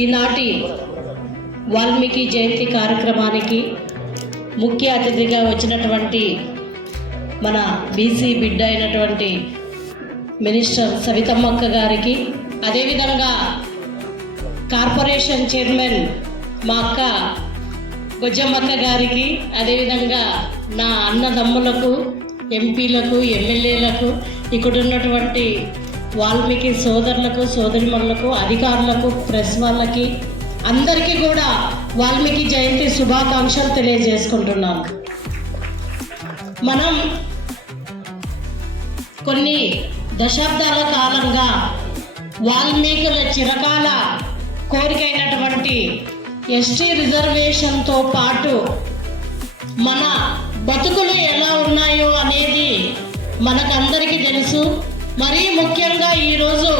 ఈనాటి వాల్మీకి జయంతి కార్యక్రమానికి ముఖ్య అతిథిగా వచ్చినటువంటి మన బీసీ బిడ్డ అయినటువంటి మినిస్టర్ సవితమ్మక్క గారికి, అదేవిధంగా కార్పొరేషన్ చైర్మన్ మా అక్క గొజ్జమ్మక్క గారికి, అదేవిధంగా నా అన్నదమ్ములకు, ఎంపీలకు, ఎమ్మెల్యేలకు, ఇక్కడ ఉన్నటువంటి వాల్మీకి సోదరులకు, సోదరిమణులకు, అధికారులకు, ప్రెస్ వాళ్ళకి అందరికీ కూడా వాల్మీకి జయంతి శుభాకాంక్షలు తెలియజేసుకుంటున్నాను. మనం కొన్ని దశాబ్దాల కాలంగా వాల్మీకుల చిరకాల కోరికైనటువంటి ఎస్టీ రిజర్వేషన్తో పాటు మన బతుకులు ఎలా ఉన్నాయో అనేది మనకందరికీ తెలుసు. మరీ ముఖ్యంగా ఈరోజు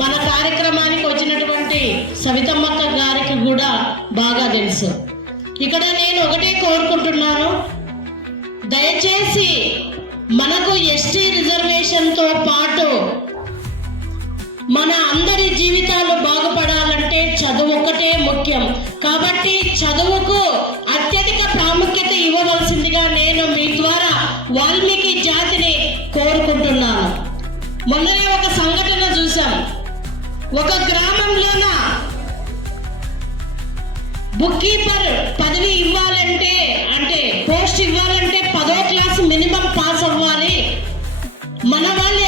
మన కార్యక్రమానికి వచ్చినటువంటి సవితమ్మక్క గారికి కూడా బాగా తెలుసు. ఇక్కడ నేను ఒకటే కోరుకుంటున్నాను, దయచేసి మనకు ఎస్టీ రిజర్వేషన్తో పాటు మన అందరి జీవితాలు బాగుపడాలంటే చదువు ఒకటే ముఖ్యం. కాబట్టి చదువుకు అత్యధిక ప్రాముఖ్యత ఇవ్వవలసిందిగా నేను మీ ద్వారా వాల్మీకి జాతిని కోరుకుంటున్నాను. మొన్ననే ఒక సంఘటన చూసాం. ఒక గ్రామంలోన బుక్ కీపర్ పదవి ఇవ్వాలంటే, అంటే పోస్ట్ ఇవ్వాలంటే 10వ క్లాస్ మినిమం పాస్ అవ్వాలి. మన వాళ్ళు